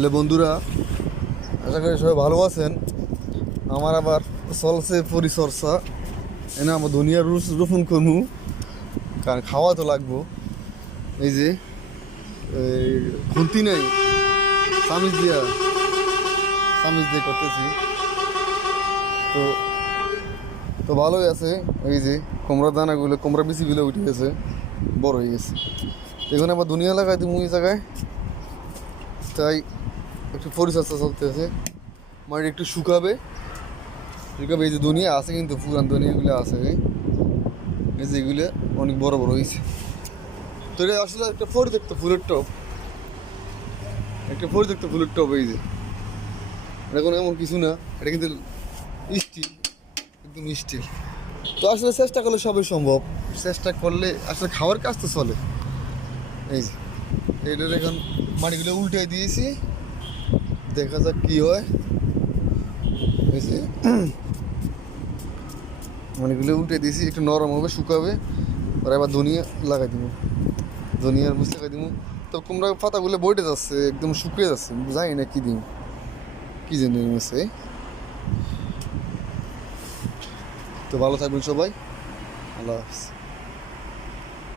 Hello বন্ধুরা, আশা করি সবাই ভালো আছেন। আমার আবার চলছে পরিচর্যা, এনে আমার দুনিয়ার রোপণ করবো, কারণ খাওয়া তো লাগবো। এই যে খুন্তি নেই, চামিচ দিয়ে করতেছি। তো তো ভালোই আছে। এই যে কুমড়ার দানাগুলো, কুমড়া বিচিগুলো উঠে গেছে, বড় হয়ে গেছে। এখানে আবার দুনিয়া লাগাই দিই এই জায়গায়, তাই একটু পরিচর্যা চলতেছে। মাটি একটু শুকাবে। এই যে দুনিয়া আছে, কিন্তু পুরান দুনিয়াগুলো আছে, এই যে এগুলো অনেক বড় বড় হয়েছে। তো এটা আসলে একটা পরিত্যক্ত ফুলের টব, এই যে এটা কোনো এমন কিছু না, এটা কিন্তু স্টিল, একদম স্টিল। তো আসলে চেষ্টা করলে সবই সম্ভব, চেষ্টা করলে আসলে খাওয়ার কাজ তো চলে। এই যে এইটার এখন মাটিগুলো উল্টে দিয়েছি, দেখা যাক কি হয়। এই যে মাটিগুলো উল্টে দিয়েছি, একটু নরম হবে, শুকাবে, আর এবার ধনিয়া লাগাই দিব, ধনিয়ার বুঝতে লাগাই দিব। তো কুমড়া পাতাগুলো বইটে যাচ্ছে, একদম শুকিয়ে যাচ্ছে, জানি না কি দিব, কি জানি আছে। তো ভালো থাকবেন সবাই, আল্লাহ হাফিজ।